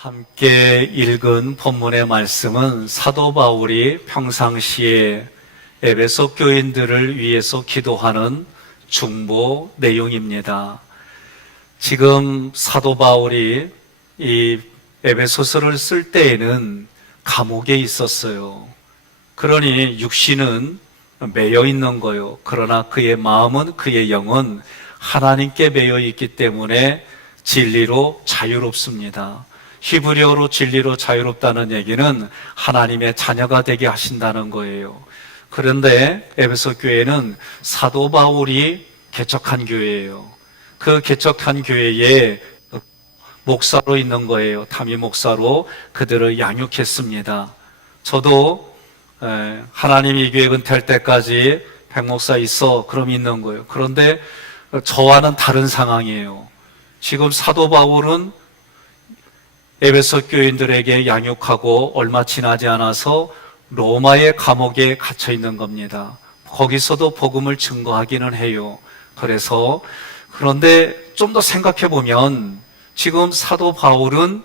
함께 읽은 본문의 말씀은 사도 바울이 평상시에 에베소 교인들을 위해서 기도하는 중보 내용입니다. 지금 사도 바울이 이 에베소서를 쓸 때에는 감옥에 있었어요. 그러니 육신은 매여 있는 거요. 그러나 그의 마음은, 그의 영은 하나님께 매여 있기 때문에 진리로 자유롭습니다. 히브리어로 진리로 자유롭다는 얘기는 하나님의 자녀가 되게 하신다는 거예요. 그런데 에베소 교회는 사도 바울이 개척한 교회예요. 그 개척한 교회에 목사로 있는 거예요. 담임 목사로 그들을 양육했습니다. 저도 하나님이 계획은 될 때까지 백목사 있어 그럼 있는 거예요. 그런데 저와는 다른 상황이에요. 지금 사도 바울은 에베소 교인들에게 양육하고 얼마 지나지 않아서 로마의 감옥에 갇혀 있는 겁니다. 거기서도 복음을 증거하기는 해요. 그런데 좀 더 생각해 보면 지금 사도 바울은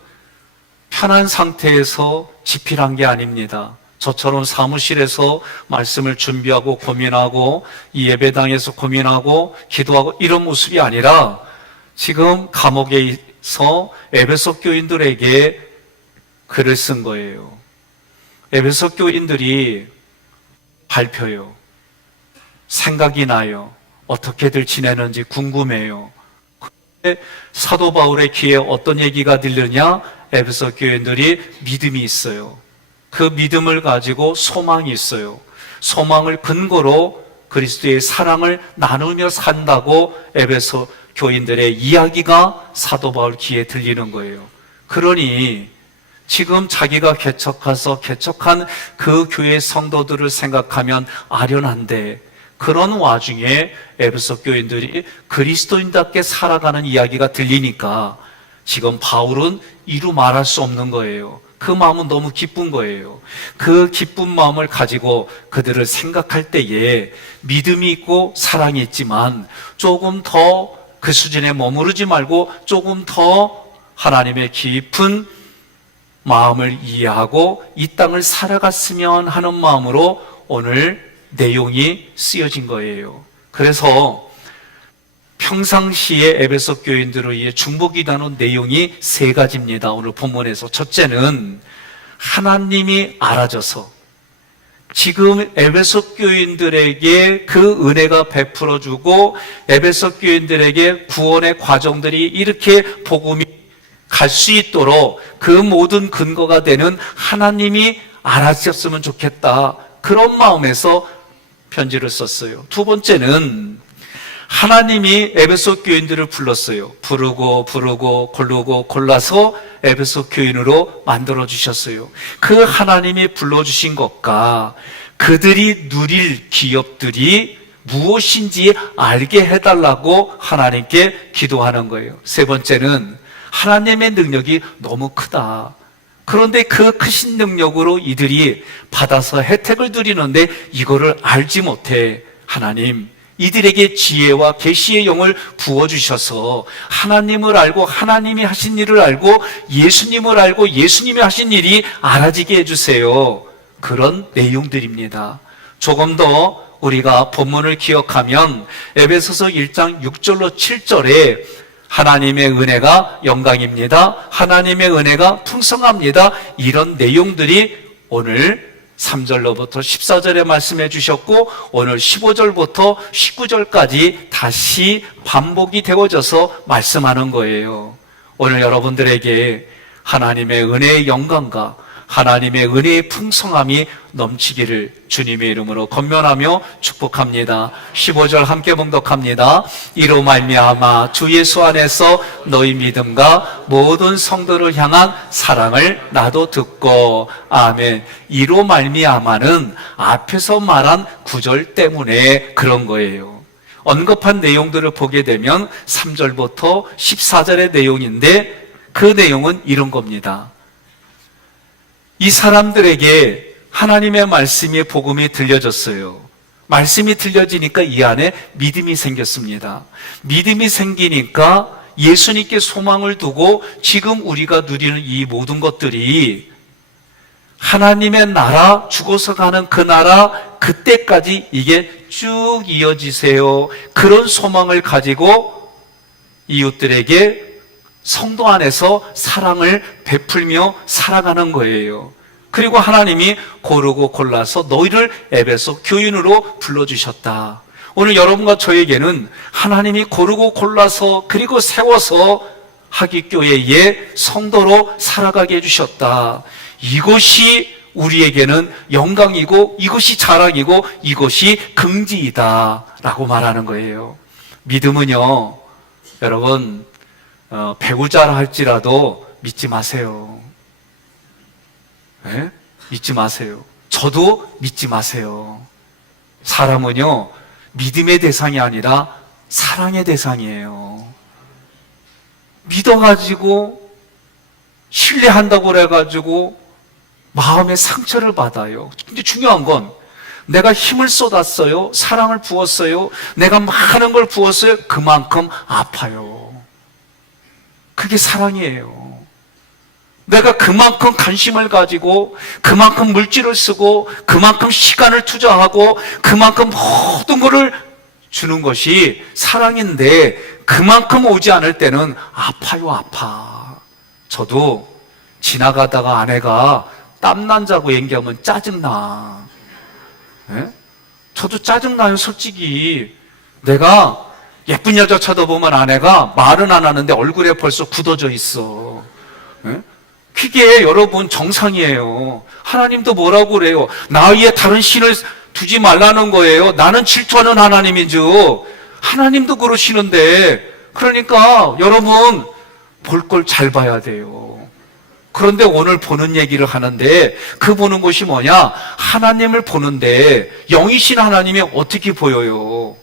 편한 상태에서 집필한 게 아닙니다. 저처럼 사무실에서 말씀을 준비하고 고민하고 이 예배당에서 고민하고 기도하고 이런 모습이 아니라 지금 감옥에서 에베소 교인들에게 글을 쓴 거예요. 에베소 교인들이 발표요. 생각이 나요. 어떻게들 지내는지 궁금해요. 그런데 사도 바울의 귀에 어떤 얘기가 들리냐? 에베소 교인들이 믿음이 있어요. 그 믿음을 가지고 소망이 있어요. 소망을 근거로 그리스도의 사랑을 나누며 산다고 에베소 교인들의 이야기가 사도 바울 귀에 들리는 거예요. 그러니 지금 자기가 개척한 그 교회 성도들을 생각하면 아련한데 그런 와중에 에베소 교인들이 그리스도인답게 살아가는 이야기가 들리니까 지금 바울은 이루 말할 수 없는 거예요. 그 마음은 너무 기쁜 거예요. 그 기쁜 마음을 가지고 그들을 생각할 때에 믿음이 있고 사랑이 있지만 조금 더 그 수준에 머무르지 말고 조금 더 하나님의 깊은 마음을 이해하고 이 땅을 살아갔으면 하는 마음으로 오늘 내용이 쓰여진 거예요. 그래서 평상시에 에베소 교인들을 위해 중보기도하는 내용이 세 가지입니다. 오늘 본문에서 첫째는 하나님이 알아줘서 지금 에베소 교인들에게 그 은혜가 베풀어주고 에베소 교인들에게 구원의 과정들이 이렇게 복음이 갈 수 있도록 그 모든 근거가 되는 하나님이 알아주셨으면 좋겠다. 그런 마음에서 편지를 썼어요. 두 번째는 하나님이 에베소 교인들을 불렀어요. 부르고 고르고 골라서 에베소 교인으로 만들어 주셨어요. 그 하나님이 불러주신 것과 그들이 누릴 기업들이 무엇인지 알게 해달라고 하나님께 기도하는 거예요. 세 번째는 하나님의 능력이 너무 크다. 그런데 그 크신 능력으로 이들이 받아서 혜택을 누리는데 이거를 알지 못해. 하나님, 이들에게 지혜와 계시의 영을 부어주셔서 하나님을 알고 하나님이 하신 일을 알고 예수님을 알고 예수님이 하신 일이 알아지게 해주세요. 그런 내용들입니다. 조금 더 우리가 본문을 기억하면 에베소서 1장 6절로 7절에 하나님의 은혜가 영광입니다. 하나님의 은혜가 풍성합니다. 이런 내용들이 오늘 3절로부터 14절에 말씀해 주셨고 오늘 15절부터 19절까지 다시 반복이 되어져서 말씀하는 거예요. 오늘 여러분들에게 하나님의 은혜의 영광과 하나님의 은혜의 풍성함이 넘치기를 주님의 이름으로 권면하며 축복합니다. 15절 함께 봉독합니다. 이로 말미암아 주 예수 안에서 너희 믿음과 모든 성도를 향한 사랑을 나도 듣고 아멘. 이로 말미암아는 앞에서 말한 구절 때문에 그런 거예요. 언급한 내용들을 보게 되면 3절부터 14절의 내용인데 그 내용은 이런 겁니다. 이 사람들에게 하나님의 말씀이 복음이 들려졌어요. 말씀이 들려지니까 이 안에 믿음이 생겼습니다. 믿음이 생기니까 예수님께 소망을 두고 지금 우리가 누리는 이 모든 것들이 하나님의 나라, 죽어서 가는 그 나라, 그때까지 이게 쭉 이어지세요. 그런 소망을 가지고 이웃들에게 성도 안에서 사랑을 베풀며 살아가는 거예요. 그리고 하나님이 고르고 골라서 너희를 에베소 교인으로 불러주셨다. 오늘 여러분과 저에게는 하나님이 고르고 골라서 그리고 세워서 하기교회의 성도로 살아가게 해주셨다. 이것이 우리에게는 영광이고 이것이 자랑이고 이것이 긍지이다 라고 말하는 거예요. 믿음은요, 여러분, 배우자라 할지라도 믿지 마세요. 네? 믿지 마세요. 저도 믿지 마세요. 사람은요, 믿음의 대상이 아니라 사랑의 대상이에요. 믿어가지고 신뢰한다고 그래가지고 마음의 상처를 받아요. 근데 중요한 건 내가 힘을 쏟았어요. 사랑을 부었어요. 내가 많은 걸 부었어요. 그만큼 아파요. 그게 사랑이에요. 내가 그만큼 관심을 가지고 그만큼 물질을 쓰고 그만큼 시간을 투자하고 그만큼 모든 것을 주는 것이 사랑인데 그만큼 오지 않을 때는 아파요. 아파. 저도 지나가다가 아내가 땀난 자고 얘기하면 짜증나. 네? 저도 짜증나요. 솔직히 내가 예쁜 여자 쳐다보면 아내가 말은 안 하는데 얼굴에 벌써 굳어져 있어. 네? 그게 여러분 정상이에요. 하나님도 뭐라고 그래요? 나 위에 다른 신을 두지 말라는 거예요. 나는 질투하는 하나님이죠. 하나님도 그러시는데, 그러니까 여러분 볼 걸 잘 봐야 돼요. 그런데 오늘 보는 얘기를 하는데 그 보는 것이 뭐냐? 하나님을 보는데 영이신 하나님이 어떻게 보여요?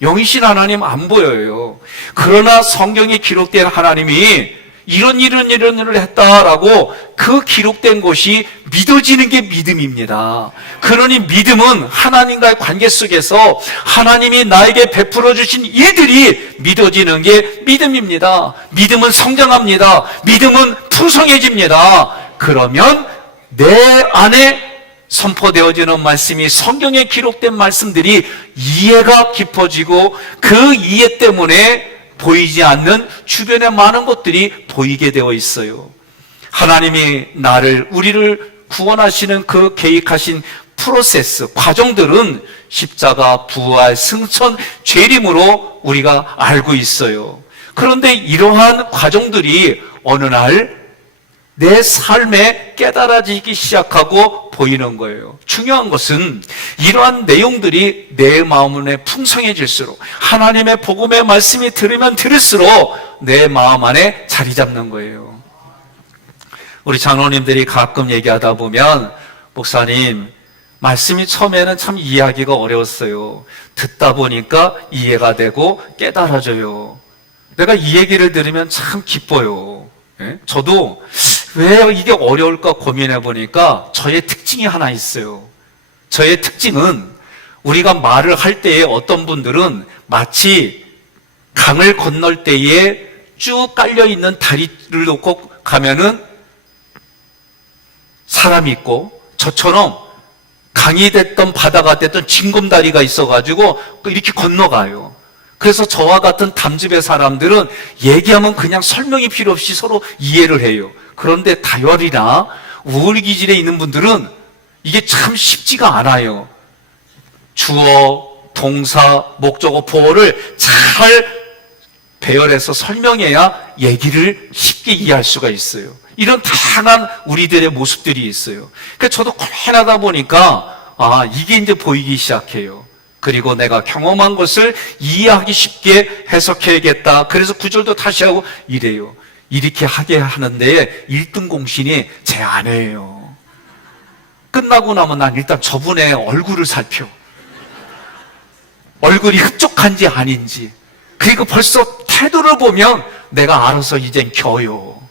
영이신 하나님 안 보여요. 그러나 성경에 기록된 하나님이 이런 일을 했다라고 그 기록된 것이 믿어지는 게 믿음입니다. 그러니 믿음은 하나님과의 관계 속에서 하나님이 나에게 베풀어 주신 일들이 믿어지는 게 믿음입니다. 믿음은 성장합니다. 믿음은 풍성해집니다. 그러면 내 안에 선포되어지는 말씀이 성경에 기록된 말씀들이 이해가 깊어지고 그 이해 때문에 보이지 않는 주변의 많은 것들이 보이게 되어 있어요. 하나님이 우리를 구원하시는 그 계획하신 프로세스, 과정들은 십자가, 부활, 승천, 재림으로 우리가 알고 있어요. 그런데 이러한 과정들이 어느 날 내 삶에 깨달아지기 시작하고 보이는 거예요. 중요한 것은 이러한 내용들이 내 마음에 풍성해질수록 하나님의 복음의 말씀이 들으면 들을수록 내 마음 안에 자리 잡는 거예요. 우리 장로님들이 가끔 얘기하다 보면 목사님, 말씀이 처음에는 참 이해하기가 어려웠어요. 듣다 보니까 이해가 되고 깨달아져요. 내가 이 얘기를 들으면 참 기뻐요. 저도 왜 이게 어려울까 고민해 보니까 저의 특징이 하나 있어요. 저의 특징은 우리가 말을 할 때에 어떤 분들은 마치 강을 건널 때에 쭉 깔려있는 다리를 놓고 가면은 사람이 있고, 저처럼 강이 됐던 바다가 됐던 징검다리가 있어가지고 이렇게 건너가요. 그래서 저와 같은 담즙의 사람들은 얘기하면 그냥 설명이 필요 없이 서로 이해를 해요. 그런데 다혈이나 우울기질에 있는 분들은 이게 참 쉽지가 않아요. 주어, 동사, 목적어, 보어를 잘 배열해서 설명해야 얘기를 쉽게 이해할 수가 있어요. 이런 다양한 우리들의 모습들이 있어요. 그러니까 저도 고민하다 보니까 이게 이제 보이기 시작해요. 그리고 내가 경험한 것을 이해하기 쉽게 해석해야겠다. 그래서 구절도 다시 하고 이래요. 이렇게 하게 하는데 1등 공신이 제 아내예요. 끝나고 나면 난 일단 저분의 얼굴을 살펴. 얼굴이 흡족한지 아닌지. 그리고 벌써 태도를 보면 내가 알아서 이젠 겨요.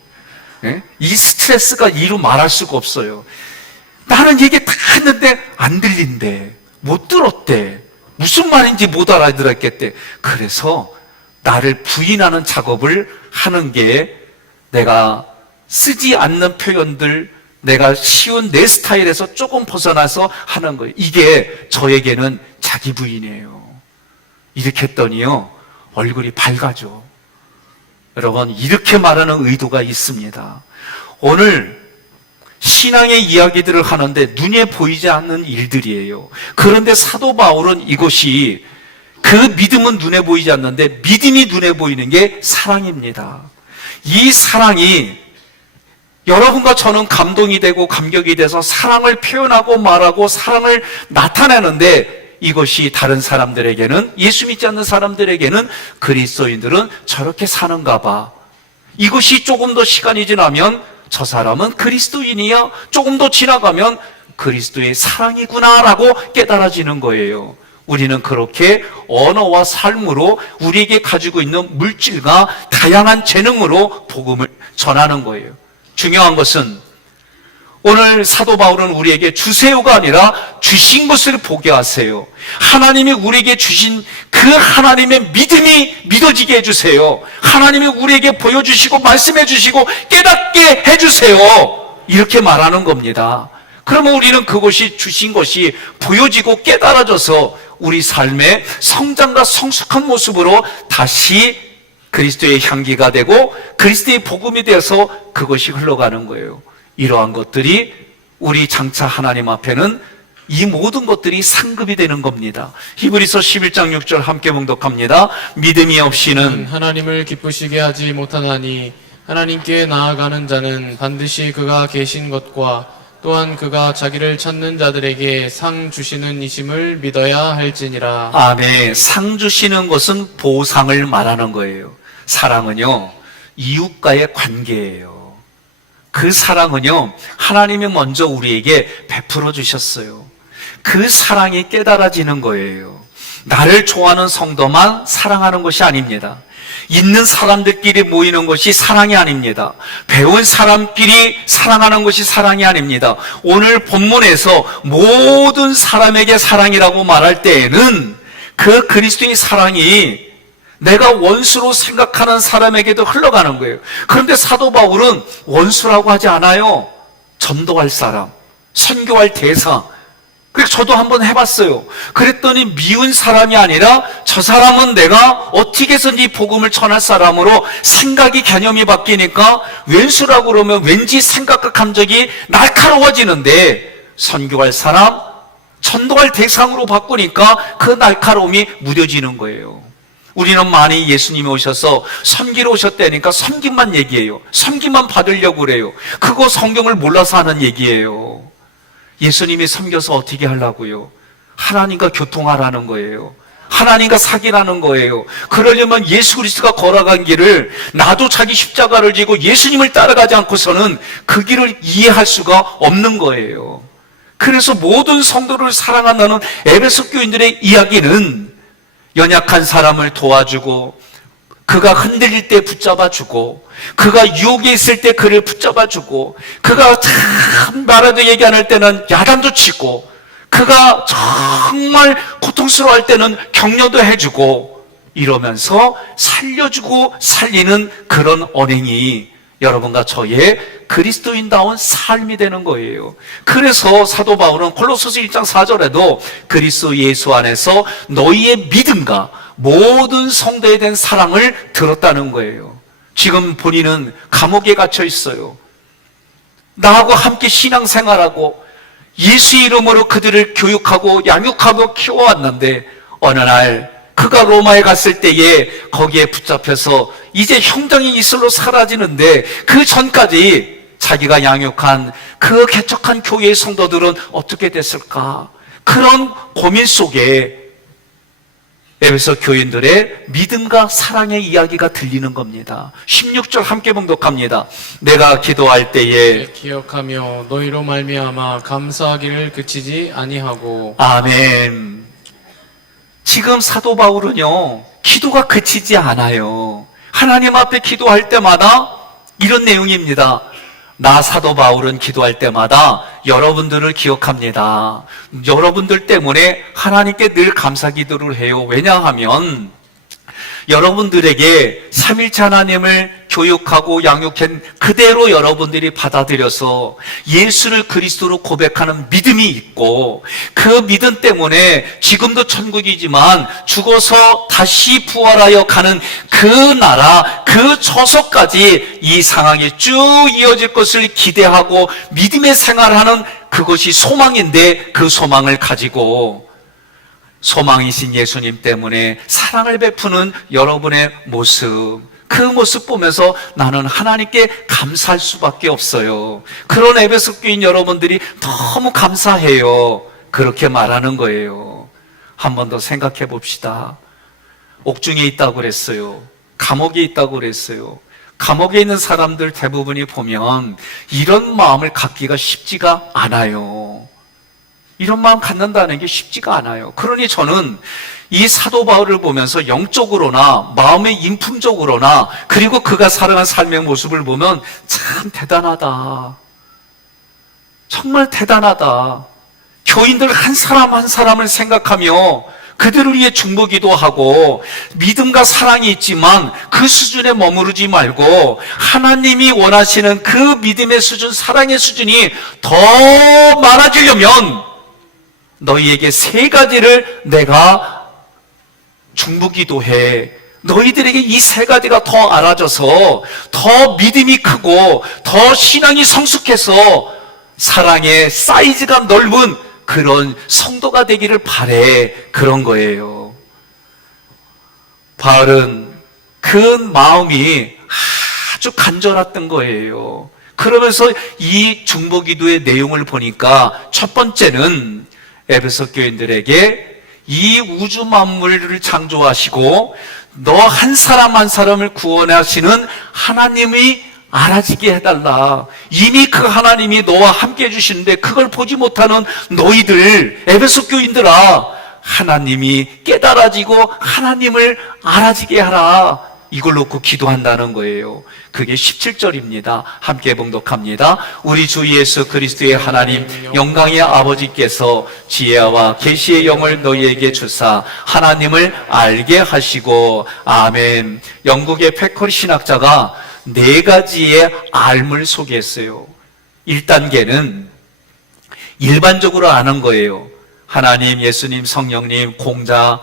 이 스트레스가 이루 말할 수가 없어요. 나는 얘기 다 했는데 안 들린대. 못 들었대. 무슨 말인지 못 알아들었겠대. 그래서 나를 부인하는 작업을 하는 게 내가 쓰지 않는 표현들, 내가 쉬운 내 스타일에서 조금 벗어나서 하는 거예요. 이게 저에게는 자기 부인이에요. 이렇게 했더니요, 얼굴이 밝아져. 여러분, 이렇게 말하는 의도가 있습니다. 오늘 신앙의 이야기들을 하는데 눈에 보이지 않는 일들이에요. 그런데 사도 바울은 이것이, 그 믿음은 눈에 보이지 않는데 믿음이 눈에 보이는 게 사랑입니다. 이 사랑이 여러분과 저는 감동이 되고 감격이 돼서 사랑을 표현하고 말하고 사랑을 나타내는데, 이것이 다른 사람들에게는, 예수 믿지 않는 사람들에게는 그리스도인들은 저렇게 사는가 봐. 이것이 조금 더 시간이 지나면 저 사람은 그리스도인이야, 조금 더 지나가면 그리스도의 사랑이구나라고 깨달아지는 거예요. 우리는 그렇게 언어와 삶으로 우리에게 가지고 있는 물질과 다양한 재능으로 복음을 전하는 거예요. 중요한 것은 오늘 사도 바울은 우리에게 주세요가 아니라 주신 것을 보게 하세요. 하나님이 우리에게 주신 그 하나님의 믿음이 믿어지게 해주세요. 하나님이 우리에게 보여주시고 말씀해 주시고 깨닫게 해주세요. 이렇게 말하는 겁니다. 그러면 우리는 그것이, 주신 것이 보여지고 깨달아져서 우리 삶의 성장과 성숙한 모습으로 다시 그리스도의 향기가 되고 그리스도의 복음이 되어서 그것이 흘러가는 거예요. 이러한 것들이 우리 장차 하나님 앞에는 이 모든 것들이 상급이 되는 겁니다. 히브리서 11장 6절 함께 봉독합니다. 믿음이 없이는 하나님을 기쁘시게 하지 못하나니 하나님께 나아가는 자는 반드시 그가 계신 것과 또한 그가 자기를 찾는 자들에게 상 주시는 이심을 믿어야 할지니라. 아멘. 상 주시는 것은 보상을 말하는 거예요. 사랑은요, 이웃과의 관계예요. 그 사랑은요, 하나님이 먼저 우리에게 베풀어 주셨어요. 그 사랑이 깨달아지는 거예요. 나를 좋아하는 성도만 사랑하는 것이 아닙니다. 있는 사람들끼리 모이는 것이 사랑이 아닙니다. 배운 사람끼리 사랑하는 것이 사랑이 아닙니다. 오늘 본문에서 모든 사람에게 사랑이라고 말할 때에는 그 그리스도의 사랑이 내가 원수로 생각하는 사람에게도 흘러가는 거예요. 그런데 사도 바울은 원수라고 하지 않아요. 전도할 사람, 선교할 대상. 그래서 저도 한번 해봤어요. 그랬더니 미운 사람이 아니라 저 사람은 내가 어떻게 해서든지 복음을 전할 사람으로 생각이, 개념이 바뀌니까 왼수라고 그러면 왠지 생각과 감정이 날카로워지는데, 선교할 사람, 전도할 대상으로 바꾸니까 그 날카로움이 무뎌지는 거예요. 우리는 많이 예수님이 오셔서 섬기러 오셨다니까 섬김만 얘기해요. 섬김만 받으려고 그래요. 그거 성경을 몰라서 하는 얘기예요. 예수님이 섬겨서 어떻게 하려고요? 하나님과 교통하라는 거예요. 하나님과 사귀라는 거예요. 그러려면 예수 그리스도가 걸어간 길을, 나도 자기 십자가를 지고 예수님을 따라가지 않고서는 그 길을 이해할 수가 없는 거예요. 그래서 모든 성도를 사랑한다는 에베소 교인들의 이야기는 연약한 사람을 도와주고, 그가 흔들릴 때 붙잡아주고, 그가 유혹에 있을 때 그를 붙잡아주고, 그가 참 말해도 얘기 안 할 때는 야단도 치고, 그가 정말 고통스러워할 때는 격려도 해주고, 이러면서 살려주고 살리는 그런 언행이 여러분과 저의 그리스도인다운 삶이 되는 거예요. 그래서 사도 바울은 골로새서 1장 4절에도 그리스도 예수 안에서 너희의 믿음과 모든 성도에 대한 사랑을 들었다는 거예요. 지금 본인은 감옥에 갇혀 있어요. 나하고 함께 신앙생활하고 예수의 이름으로 그들을 교육하고 양육하고 키워왔는데, 어느 날 그가 로마에 갔을 때에 거기에 붙잡혀서 이제 형장이 이슬로 사라지는데, 그 전까지 자기가 양육한 그 개척한 교회의 성도들은 어떻게 됐을까? 그런 고민 속에 에베소 교인들의 믿음과 사랑의 이야기가 들리는 겁니다. 16절 함께 봉독합니다. 내가 기도할 때에 기억하며 너희로 말미암아 감사하기를 그치지 아니하고. 아멘. 지금 사도 바울은요, 기도가 그치지 않아요. 하나님 앞에 기도할 때마다 이런 내용입니다. 나 사도 바울은 기도할 때마다 여러분들을 기억합니다. 여러분들 때문에 하나님께 늘 감사 기도를 해요. 왜냐하면 여러분들에게 삼일체 하나님을 교육하고 양육한 그대로 여러분들이 받아들여서 예수를 그리스도로 고백하는 믿음이 있고, 그 믿음 때문에 지금도 천국이지만 죽어서 다시 부활하여 가는 그 나라, 그 저속까지 이 상황이 쭉 이어질 것을 기대하고 믿음의 생활하는 그것이 소망인데, 그 소망을 가지고 소망이신 예수님 때문에 사랑을 베푸는 여러분의 모습, 그 모습 보면서 나는 하나님께 감사할 수밖에 없어요. 그런 에베소 교인 여러분들이 너무 감사해요. 그렇게 말하는 거예요. 한 번 더 생각해 봅시다. 옥중에 있다고 그랬어요. 감옥에 있다고 그랬어요. 감옥에 있는 사람들 대부분이 보면 이런 마음을 갖기가 쉽지가 않아요. 이런 마음 갖는다는 게 쉽지가 않아요. 그러니 저는 이 사도 바울을 보면서 영적으로나 마음의 인품적으로나 그리고 그가 살아간 삶의 모습을 보면 참 대단하다. 정말 대단하다. 교인들 한 사람 한 사람을 생각하며 그들을 위해 중보기도 하고 믿음과 사랑이 있지만 그 수준에 머무르지 말고 하나님이 원하시는 그 믿음의 수준, 사랑의 수준이 더 많아지려면 너희에게 세 가지를 내가 중보기도해. 너희들에게 이 세 가지가 더 알아져서 더 믿음이 크고 더 신앙이 성숙해서 사랑의 사이즈가 넓은 그런 성도가 되기를 바래. 그런 거예요. 바울은 그 마음이 아주 간절했던 거예요. 그러면서 이 중보기도의 내용을 보니까 첫 번째는 에베소 교인들에게 이 우주 만물을 창조하시고 너 한 사람 한 사람을 구원하시는 하나님이 알아지게 해달라. 이미 그 하나님이 너와 함께 해주시는데 그걸 보지 못하는 너희들 에베소 교인들아, 하나님이 깨달아지고 하나님을 알아지게 하라. 이걸 놓고 기도한다는 거예요. 그게 17절입니다. 함께 봉독합니다. 우리 주 예수 그리스도의 하나님 영광의 아버지께서 지혜와 계시의 영을 너희에게 주사 하나님을 알게 하시고. 아멘. 영국의 패커리 신학자가 네 가지의 알을 소개했어요. 1단계는 일반적으로 아는 거예요. 하나님, 예수님, 성령님, 공자,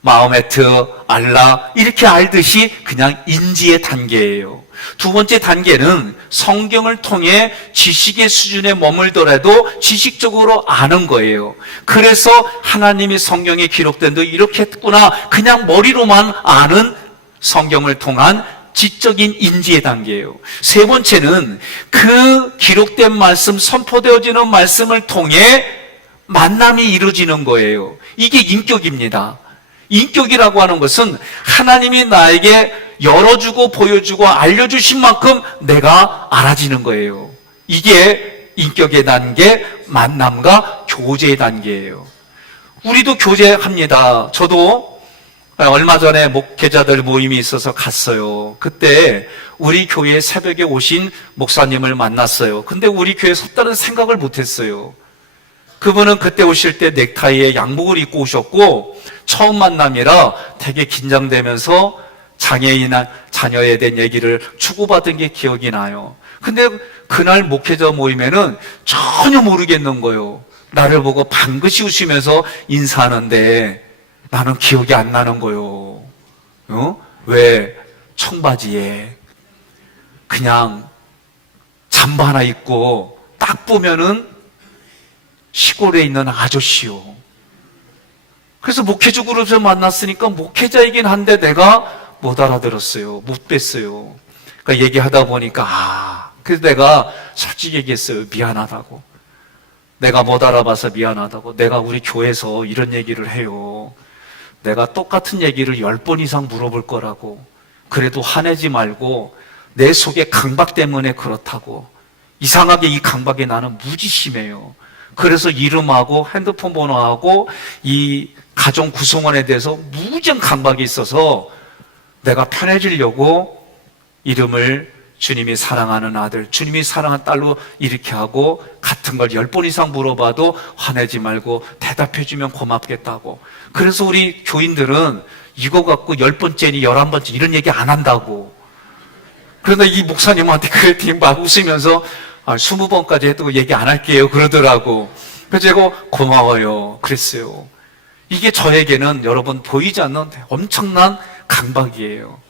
마호메트, 알라 이렇게 알듯이 그냥 인지의 단계예요. 두 번째 단계는 성경을 통해 지식의 수준에 머물더라도 지식적으로 아는 거예요. 그래서 하나님이 성경에 기록된 데 이렇게 했구나 그냥 머리로만 아는 성경을 통한 지적인 인지의 단계예요. 세 번째는 그 기록된 말씀, 선포되어지는 말씀을 통해 만남이 이루어지는 거예요. 이게 인격입니다. 인격이라고 하는 것은 하나님이 나에게 열어주고 보여주고 알려주신 만큼 내가 알아지는 거예요. 이게 인격의 단계, 만남과 교제의 단계예요. 우리도 교제합니다. 저도 얼마 전에 목회자들 모임이 있어서 갔어요. 그때 우리 교회 새벽에 오신 목사님을 만났어요. 근데 우리 교회에 섰다는 생각을 못했어요. 그분은 그때 오실 때 넥타이에 양복을 입고 오셨고 처음 만남이라 되게 긴장되면서 장애인이나 자녀에 대한 얘기를 주고받은 게 기억이 나요. 근데 그날 목회자 모임에는 전혀 모르겠는 거예요. 나를 보고 반드시 웃으면서 인사하는데 나는 기억이 안 나는 거예요. 왜? 청바지에 그냥 잠바 하나 입고 딱 보면은 시골에 있는 아저씨요. 그래서 목회자 그룹에서 만났으니까 목회자이긴 한데 내가 못 알아들었어요. 못 뵀어요. 그러니까 얘기하다 보니까 그래서 내가 솔직히 얘기했어요. 미안하다고. 내가 못 알아봐서 미안하다고. 내가 우리 교회에서 이런 얘기를 해요. 내가 똑같은 얘기를 10번 이상 물어볼 거라고. 그래도 화내지 말고 내 속에 강박 때문에 그렇다고. 이상하게 이 강박이 나는 무지 심해요. 그래서 이름하고 핸드폰 번호하고 이 가정 구성원에 대해서 무지한 강박이 있어서 내가 편해지려고 이름을 주님이 사랑하는 아들, 주님이 사랑하는 딸로 이렇게 하고 같은 걸 10번 이상 물어봐도 화내지 말고 대답해주면 고맙겠다고. 그래서 우리 교인들은 이거 갖고 10번째니 11번째 이런 얘기 안 한다고. 그런데 이 목사님한테 그랬더니 막 웃으면서 20번까지 해도 얘기 안 할게요 그러더라고. 그래서 제가 고마워요 그랬어요. 이게 저에게는 여러분 보이지 않는 엄청난 강박이에요.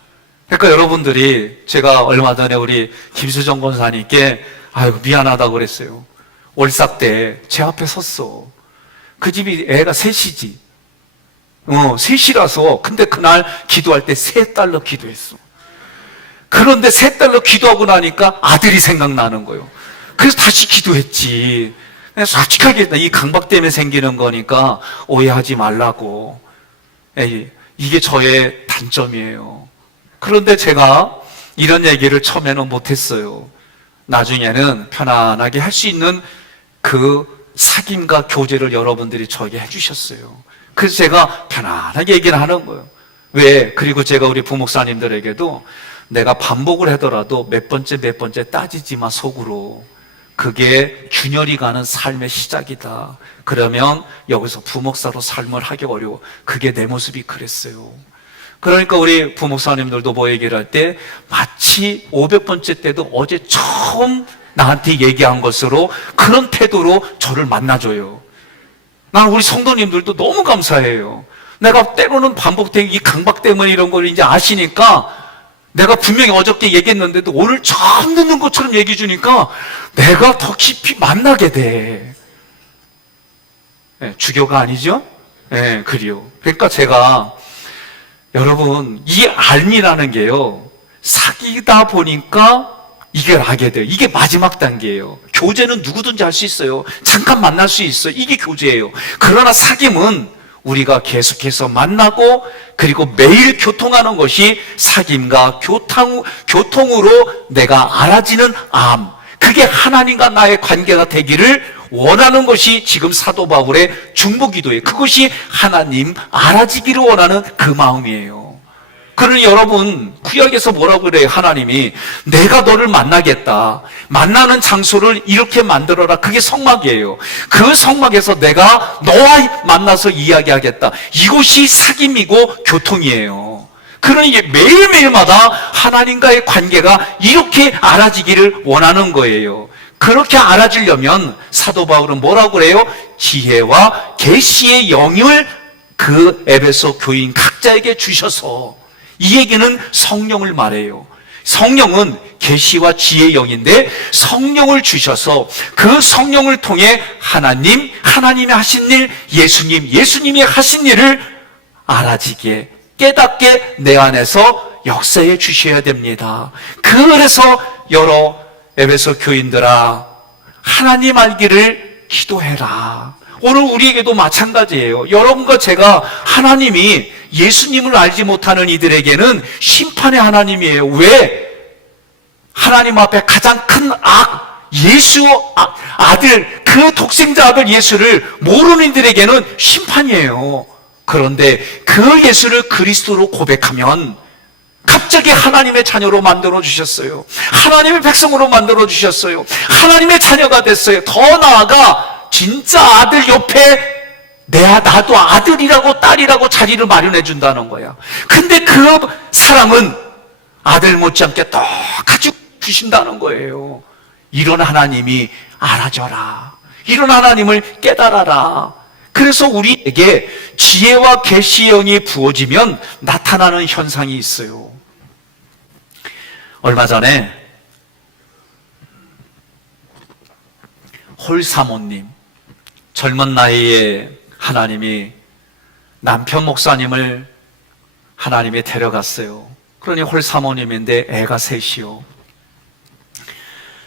그러니까 여러분들이, 제가 얼마 전에 우리 김수정 권사님께 아이고 미안하다고 그랬어요. 월삭 때 제 앞에 섰어. 그 집이 애가 셋이지. 셋이라서. 근데 그날 기도할 때 $3 기도했어. 그런데 $3 기도하고 나니까 아들이 생각나는 거예요. 그래서 다시 기도했지. 솔직하게 이 강박 때문에 생기는 거니까 오해하지 말라고. 이게 저의 단점이에요. 그런데 제가 이런 얘기를 처음에는 못했어요. 나중에는 편안하게 할 수 있는 그 사귐과 교제를 여러분들이 저에게 해주셨어요. 그래서 제가 편안하게 얘기를 하는 거예요. 왜? 그리고 제가 우리 부목사님들에게도 내가 반복을 하더라도 몇 번째 따지지 마 속으로. 그게 균열이 가는 삶의 시작이다. 그러면 여기서 부목사로 삶을 하기 어려워. 그게 내 모습이 그랬어요. 그러니까 우리 부목사님들도 뭐 얘기를 할 때 마치 500번째 때도 어제 처음 나한테 얘기한 것으로 그런 태도로 저를 만나줘요. 난 우리 성도님들도 너무 감사해요. 내가 때로는 반복된 이 강박 때문에 이런 걸 이제 아시니까 내가 분명히 어저께 얘기했는데도 오늘 처음 듣는 것처럼 얘기해 주니까 내가 더 깊이 만나게 돼. 주교가 아니죠? 그래요. 그러니까 제가 여러분 이 알미라는 게요, 사귀다 보니까 이걸 알게 돼요. 이게 마지막 단계예요. 교제는 누구든지 할 수 있어요. 잠깐 만날 수 있어요. 이게 교제예요. 그러나 사귐은 우리가 계속해서 만나고 그리고 매일 교통하는 것이 사귐과 교통으로 내가 알아지는 암, 그게 하나님과 나의 관계가 되기를 원하는 것이 지금 사도 바울의 중보기도예요. 그것이 하나님 알아지기를 원하는 그 마음이에요. 그러니 여러분, 구약에서 뭐라고 그래요? 하나님이 내가 너를 만나겠다. 만나는 장소를 이렇게 만들어라. 그게 성막이에요. 그 성막에서 내가 너와 만나서 이야기하겠다. 이것이 사귐이고 교통이에요. 그러니 매일매일마다 하나님과의 관계가 이렇게 알아지기를 원하는 거예요. 그렇게 알아지려면 사도 바울은 뭐라고 그래요? 지혜와 계시의 영을 그 에베소 교인 각자에게 주셔서, 이 얘기는 성령을 말해요. 성령은 계시와 지혜의 영인데 성령을 주셔서 그 성령을 통해 하나님이 하신 일, 예수님이 하신 일을 알아지게, 깨닫게 내 안에서 역사해 주셔야 됩니다. 그래서 여러 에베소 교인들아, 하나님 알기를 기도해라. 오늘 우리에게도 마찬가지예요. 여러분과 제가 하나님이 예수님을 알지 못하는 이들에게는 심판의 하나님이에요. 왜? 하나님 앞에 가장 큰 예수 아들, 그 독생자 아들 예수를 모르는 이들에게는 심판이에요. 그런데 그 예수를 그리스도로 고백하면 갑자기 하나님의 자녀로 만들어 주셨어요. 하나님의 백성으로 만들어 주셨어요. 하나님의 자녀가 됐어요. 더 나아가 진짜 아들 옆에 나도 아들이라고 딸이라고 자리를 마련해 준다는 거야. 근데 그 사랑은 아들 못지않게 똑같이 주신다는 거예요. 이런 하나님이 알아져라. 이런 하나님을 깨달아라. 그래서 우리에게 지혜와 계시의 영이 부어지면 나타나는 현상이 있어요. 얼마 전에 홀사모님, 젊은 나이에 하나님이 남편 목사님을 하나님이 데려갔어요. 그러니 홀사모님인데 애가 셋이요.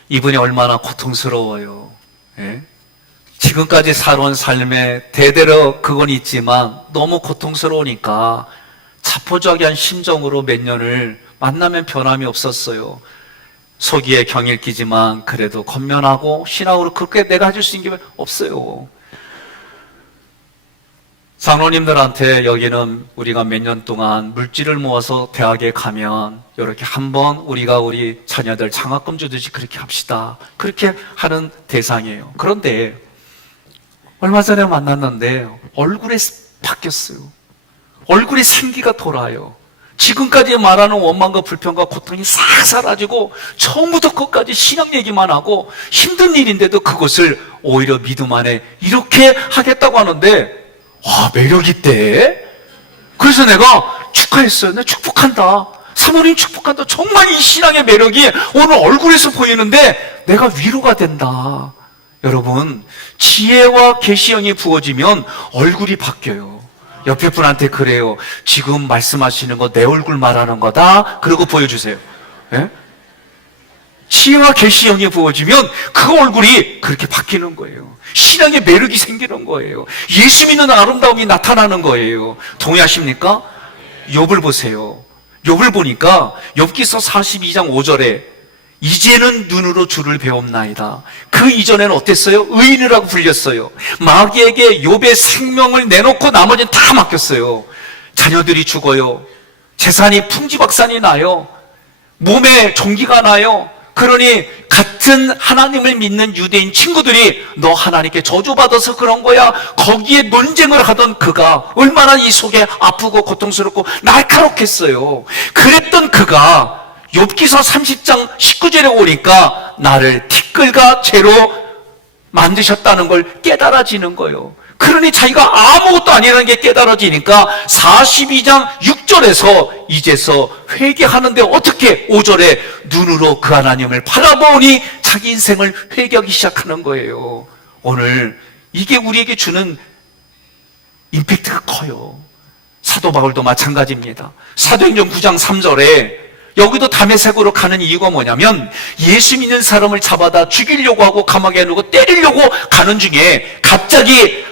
이분이 얼마나 고통스러워요. 예? 지금까지 살아온 삶에 대대로 그건 있지만 너무 고통스러우니까 자포자기한 심정으로 몇 년을 만나면 변함이 없었어요. 속이에 경일 끼지만 그래도 건면하고 신앙으로 그렇게 내가 해줄 수 있는 게 없어요. 장로님들한테 여기는 우리가 몇 년 동안 물질을 모아서 대학에 가면 이렇게 한번 우리가 우리 자녀들 장학금 주듯이 그렇게 합시다. 그렇게 하는 대상이에요. 그런데 얼마 전에 만났는데 얼굴이 바뀌었어요. 얼굴에 생기가 돌아요. 지금까지 말하는 원망과 불평과 고통이 싹 사라지고 처음부터 끝까지 신앙 얘기만 하고 힘든 일인데도 그것을 오히려 믿음 안에 이렇게 하겠다고 하는데, 와, 매력 있대. 그래서 내가 축하했어요. 내가 축복한다. 사모님 축복한다. 정말 이 신앙의 매력이 오늘 얼굴에서 보이는데 내가 위로가 된다. 여러분, 지혜와 계시형이 부어지면 얼굴이 바뀌어요. 옆에 분한테 그래요. 지금 말씀하시는 거 내 얼굴 말하는 거다. 그러고 보여주세요. 예? 지혜와 계시형이 부어지면 그 얼굴이 그렇게 바뀌는 거예요. 신앙의 매력이 생기는 거예요. 예수 믿는 아름다움이 나타나는 거예요. 동의하십니까? 욥을 보세요. 욥을 보니까 욥기서 42장 5절에 이제는 눈으로 주를 배웠나이다. 그 이전에는 어땠어요? 의인이라고 불렸어요. 마귀에게 욥의 생명을 내놓고 나머지는 다 맡겼어요. 자녀들이 죽어요. 재산이 풍지박산이 나요. 몸에 종기가 나요. 그러니 같은 하나님을 믿는 유대인 친구들이 너 하나님께 저주받아서 그런 거야. 거기에 논쟁을 하던 그가 얼마나 이 속에 아프고 고통스럽고 날카롭겠어요. 그랬던 그가 욥기서 30장 19절에 오니까 나를 티끌과 재로 만드셨다는 걸 깨달아지는 거예요. 그러니 자기가 아무것도 아니라는 게 깨달아지니까 42장 6절에서 이제서 회개하는데 어떻게 5절에 눈으로 그 하나님을 바라보니 자기 인생을 회개하기 시작하는 거예요. 오늘 이게 우리에게 주는 임팩트가 커요. 사도 바울도 마찬가지입니다. 사도행전 9장 3절에 여기도 다메섹으로 가는 이유가 뭐냐면 예수 믿는 사람을 잡아다 죽이려고 하고 감옥에 넣고 때리려고 가는 중에 갑자기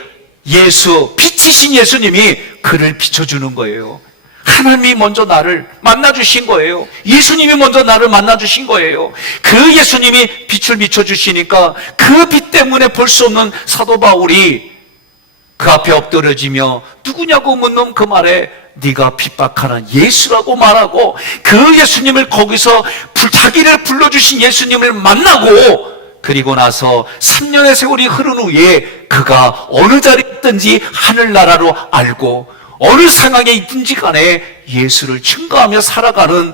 빛이신 예수님이 그를 비춰주는 거예요. 하나님이 먼저 나를 만나주신 거예요. 예수님이 먼저 나를 만나주신 거예요. 그 예수님이 빛을 비춰주시니까 그 빛 때문에 볼 수 없는 사도 바울이 그 앞에 엎드려지며 누구냐고 묻는 그 말에 네가 핍박하는 예수라고 말하고 그 예수님을 거기서 자기를 불러주신 예수님을 만나고 그리고 나서 3년의 세월이 흐른 후에 그가 어느 자리에 있든지 하늘나라로 알고 어느 상황에 있든지 간에 예수를 증거하며 살아가는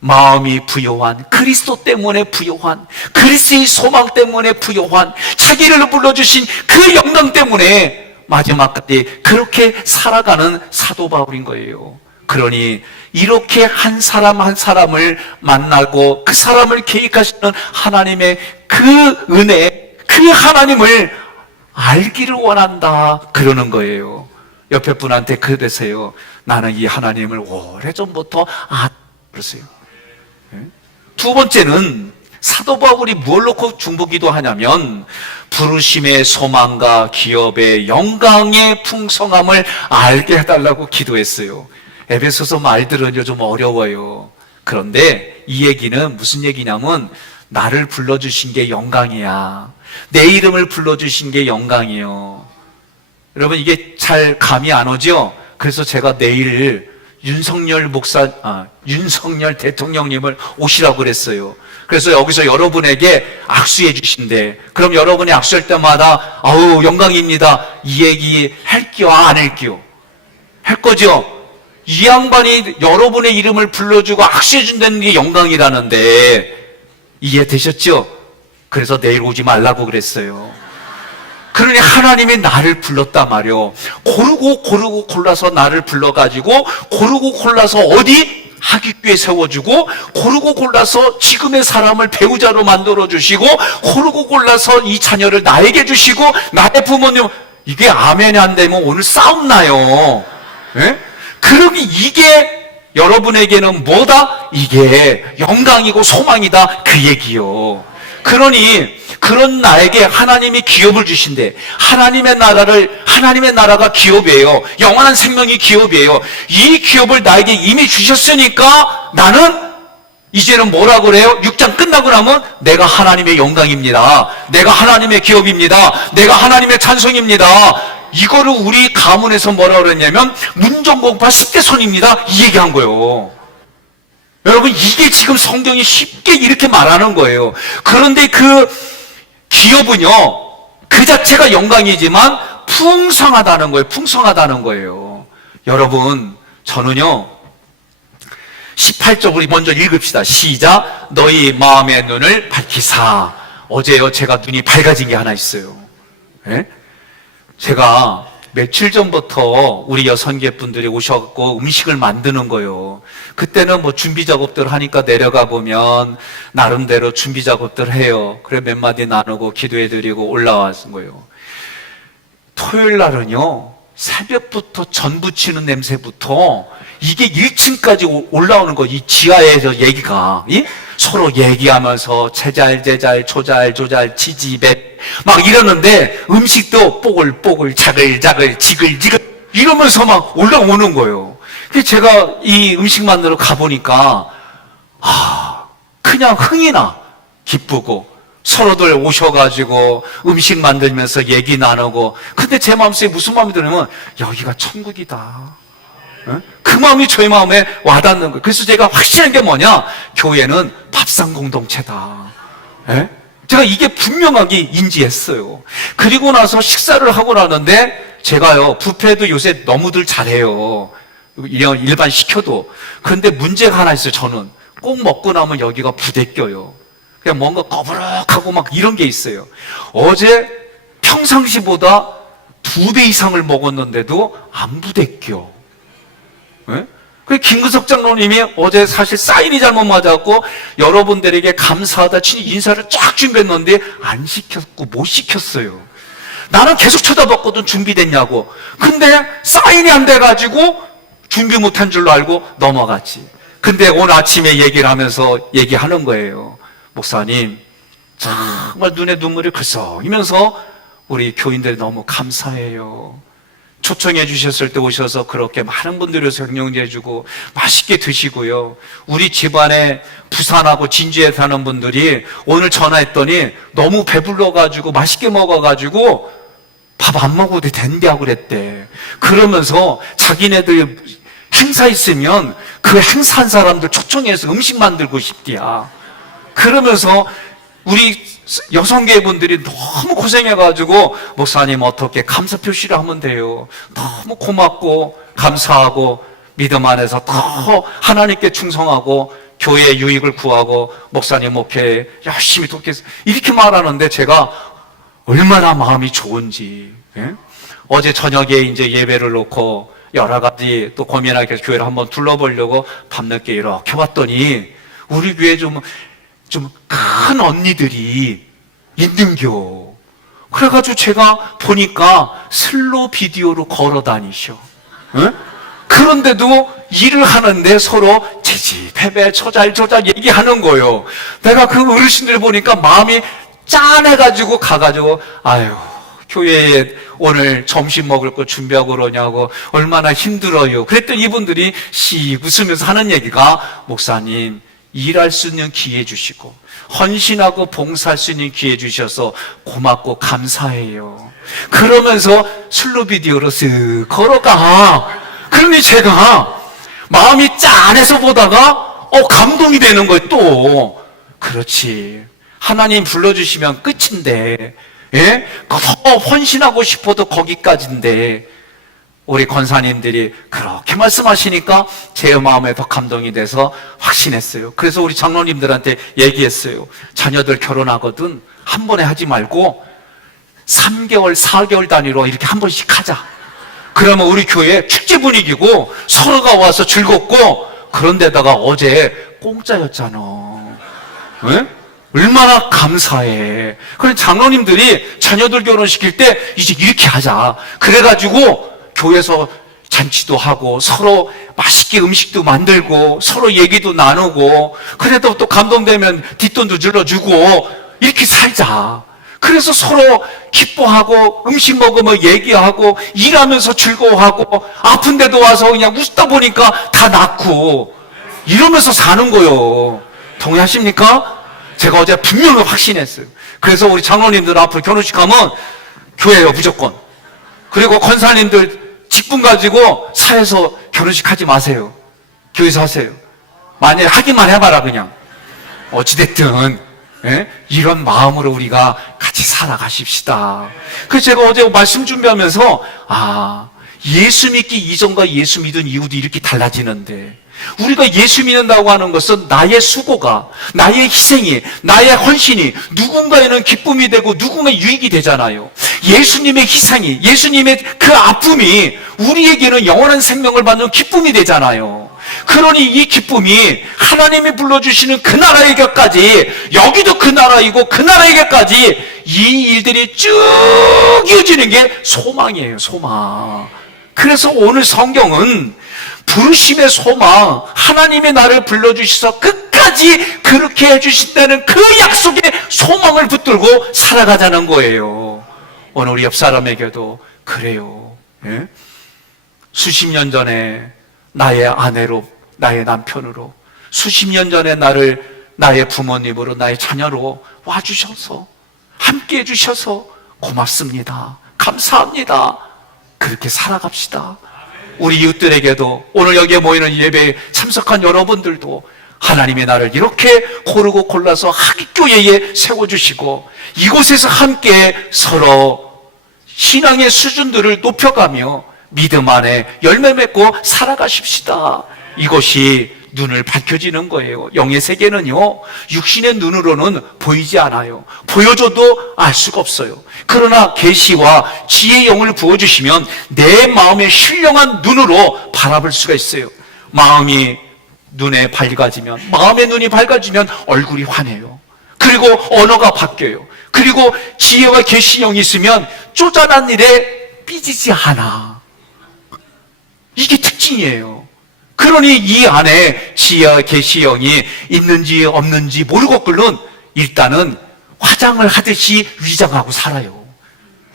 마음이 부요한, 그리스도 때문에 부요한, 그리스도의 소망 때문에 부요한, 자기를 불러주신 그 영광 때문에 마지막까지 그렇게 살아가는 사도 바울인 거예요. 그러니 이렇게 한 사람 한 사람을 만나고 그 사람을 계획하시는 하나님의 그 은혜, 그 하나님을 알기를 원한다 그러는 거예요. 옆에 분한테 그러세요. 나는 이 하나님을 오래전부터 그러세요. 두 번째는 사도 바울이 뭘 놓고 중보기도 하냐면 부르심의 소망과 기업의 영광의 풍성함을 알게 해달라고 기도했어요. 에베소서 말들은 좀 어려워요. 그런데 이 얘기는 무슨 얘기냐면 나를 불러주신 게 영광이야. 내 이름을 불러주신 게 영광이에요. 여러분 이게 잘 감이 안 오죠? 그래서 제가 내일 윤석열 대통령님을 오시라고 그랬어요. 그래서 여기서 여러분에게 악수해 주신대. 그럼 여러분이 악수할 때마다 아우 영광입니다. 이 얘기 할게요? 안 할게요? 할 거죠? 이 양반이 여러분의 이름을 불러주고 악수해 준다는 게 영광이라는데 이해되셨죠? 그래서 내일 오지 말라고 그랬어요. 그러니 하나님이 나를 불렀단 말이요. 고르고 골라서 나를 불러가지고 고르고 골라서 어디? 하객교에 세워주고 고르고 골라서 지금의 사람을 배우자로 만들어주시고 고르고 골라서 이 자녀를 나에게 주시고 나의 부모님 이게 아멘이 안 되면 오늘 싸움 나요. 예? 그러니 이게 여러분에게는 뭐다? 이게 영광이고 소망이다 그 얘기요. 그러니 그런 나에게 하나님이 기업을 주신대. 하나님의 나라가 기업이에요. 영원한 생명이 기업이에요. 이 기업을 나에게 이미 주셨으니까 나는 이제는 뭐라 그래요? 6장 끝나고 나면 내가 하나님의 영광입니다. 내가 하나님의 기업입니다. 내가 하나님의 찬송입니다. 이거를 우리 가문에서 뭐라 그랬냐면 문정공파 10대 손입니다. 이 얘기한 거예요. 여러분 이게 지금 성경이 쉽게 이렇게 말하는 거예요. 그런데 그 기업은요 그 자체가 영광이지만 풍성하다는 거예요. 풍성하다는 거예요. 여러분, 저는요, 18절 우리 먼저 읽읍시다. 시작. 너희 마음의 눈을 밝히사. 어제요, 제가 눈이 밝아진 게 하나 있어요. 예? 제가 며칠 전부터 우리 여성계분들이 오셔갖고 음식을 만드는 거예요. 그때는 뭐 준비 작업들 하니까 내려가 보면 나름대로 준비 작업들 해요. 그래 몇 마디 나누고 기도해드리고 올라왔은 거예요. 토요일 날은요, 새벽부터 전 부치는 냄새부터 이게 1층까지 올라오는 거, 이 지하에서 얘기가, 서로 얘기하면서 제잘, 조잘, 지지배, 막 이러는데 음식도 뽀글뽀글, 자글자글, 지글지글 이러면서 막 올라오는 거예요. 그래서 제가 이 음식 만들어 가보니까, 그냥 흥이 나. 기쁘고. 서로들 오셔가지고 음식 만들면서 얘기 나누고. 근데 제 마음속에 무슨 마음이 드냐면, 여기가 천국이다. 그 마음이 저희 마음에 와닿는 거예요. 그래서 제가 확신한 게 뭐냐? 교회는 밥상 공동체다. 제가 이게 분명하게 인지했어요. 그리고 나서 식사를 하고 나는데 제가요, 뷔페도 요새 너무들 잘해요. 일반 시켜도. 그런데 문제가 하나 있어요. 저는 꼭 먹고 나면 여기가 부대껴요. 그냥 뭔가 꺼부럭하고 막 이런 게 있어요. 어제 평상시보다 2배 이상을 먹었는데도 안 부대껴. 그 김근석 장로님이 어제 사실 사인이 잘못 맞았고 여러분들에게 감사하다 친히 인사를 쫙 준비했는데 안 시켰고 못 시켰어요. 나는 계속 쳐다봤거든. 준비됐냐고. 근데 사인이 안 돼가지고 준비 못한 줄로 알고 넘어갔지. 근데 오늘 아침에 얘기를 하면서 얘기하는 거예요. 목사님, 정말 눈에 눈물이 글썽이면서 우리 교인들이 너무 감사해요. 초청해 주셨을 때 오셔서 그렇게 많은 분들이 성령제 해주고 맛있게 드시고요. 우리 집안에 부산하고 진주에 사는 분들이 오늘 전화했더니 너무 배불러가지고 맛있게 먹어가지고 밥 안 먹어도 된다고 그랬대. 그러면서 자기네들 행사 있으면 그 행사한 사람들 초청해서 음식 만들고 싶디야. 그러면서 우리 여성계 분들이 너무 고생해가지고 목사님 어떻게 감사 표시를 하면 돼요. 너무 고맙고 감사하고 믿음 안에서 더 하나님께 충성하고 교회의 유익을 구하고 목사님 목회에 열심히 돕겠습니다. 이렇게 말하는데 제가 얼마나 마음이 좋은지. 어제 저녁에 이제 예배를 놓고 여러 가지 또 고민하게 교회를 한번 둘러보려고 밤늦게 이렇게 왔더니 우리 교회 좀 큰 언니들이 있는겨. 그래가지고 제가 보니까 슬로 비디오로 걸어 다니셔. 그런데도 일을 하는데 서로 제집해배 조잘 얘기하는 거예요. 내가 그 어르신들 보니까 마음이 짠해가지고 가가지고 아유, 교회에 오늘 점심 먹을 거 준비하고 그러냐고 얼마나 힘들어요. 그랬더니 이분들이 씩 웃으면서 하는 얘기가 목사님 일할 수 있는 기회 주시고 헌신하고 봉사할 수 있는 기회 주셔서 고맙고 감사해요. 그러면서 슬로 비디오로 쓱 걸어가. 그러니 제가 마음이 짠해서 보다가 감동이 되는 거예요. 또 그렇지, 하나님 불러주시면 끝인데, 더 헌신하고 싶어도 거기까지인데 우리 권사님들이 그렇게 말씀하시니까 제 마음에 더 감동이 돼서 확신했어요. 그래서 우리 장로님들한테 얘기했어요. 자녀들 결혼하거든 한 번에 하지 말고 3개월, 4개월 단위로 이렇게 한 번씩 하자. 그러면 우리 교회 축제 분위기고 서로가 와서 즐겁고, 그런데다가 어제 공짜였잖아. 얼마나 감사해. 그래서 장로님들이 자녀들 결혼시킬 때 이제 이렇게 하자. 그래가지고 교회에서 잔치도 하고 서로 맛있게 음식도 만들고 서로 얘기도 나누고, 그래도 또 감동되면 뒷돈도 질러주고 이렇게 살자. 그래서 서로 기뻐하고 음식 먹으면 얘기하고 일하면서 즐거워하고 아픈데도 와서 그냥 웃다 보니까 다 낫고 이러면서 사는 거요. 동의하십니까? 제가 어제 분명히 확신했어요. 그래서 우리 장로님들 앞으로 결혼식 하면 교회예요, 무조건. 그리고 권사님들 직분 가지고 사에서 결혼식 하지 마세요. 교회에서 하세요. 만약에 하기만 해봐라 그냥. 어찌됐든 이런 마음으로 우리가 같이 살아가십시다. 그래서 제가 어제 말씀 준비하면서 예수 믿기 이전과 예수 믿은 이후도 이렇게 달라지는데, 우리가 예수 믿는다고 하는 것은 나의 수고가, 나의 희생이, 나의 헌신이 누군가에는 기쁨이 되고 누군가의 유익이 되잖아요. 예수님의 희생이, 예수님의 그 아픔이 우리에게는 영원한 생명을 받는 기쁨이 되잖아요. 그러니 이 기쁨이 하나님이 불러주시는 그 나라에게까지, 여기도 그 나라이고 그 나라에게까지 이 일들이 쭉 이어지는 게 소망이에요. 소망. 그래서 오늘 성경은 부르심의 소망, 하나님의 나를 불러주셔서 끝까지 그렇게 해주신다는 그 약속의 소망을 붙들고 살아가자는 거예요. 오늘 우리 옆 사람에게도 그래요. 예? 수십 년 전에 나의 아내로, 나의 남편으로, 수십 년 전에 나를 나의 부모님으로, 나의 자녀로 와주셔서 함께 해주셔서 고맙습니다. 감사합니다. 그렇게 살아갑시다. 우리 이웃들에게도, 오늘 여기에 모이는 예배에 참석한 여러분들도 하나님의 나를 이렇게 고르고 골라서 학교에 세워주시고 이곳에서 함께 서로 신앙의 수준들을 높여가며 믿음 안에 열매 맺고 살아가십시다. 이것이 눈을 밝혀지는 거예요. 영의 세계는요, 육신의 눈으로는 보이지 않아요. 보여줘도 알 수가 없어요. 그러나 계시와 지혜의 영을 부어주시면 내 마음의 신령한 눈으로 바라볼 수가 있어요. 마음이 눈에 밝아지면, 마음의 눈이 밝아지면 얼굴이 환해요. 그리고 언어가 바뀌어요. 그리고 지혜와 계시 영이 있으면 쪼잔한 일에 삐지지 않아. 이게 특징이에요. 그러니 이 안에 지혜와 계시 영이 있는지 없는지 모르고끓는 일단은 화장을 하듯이 위장하고 살아요.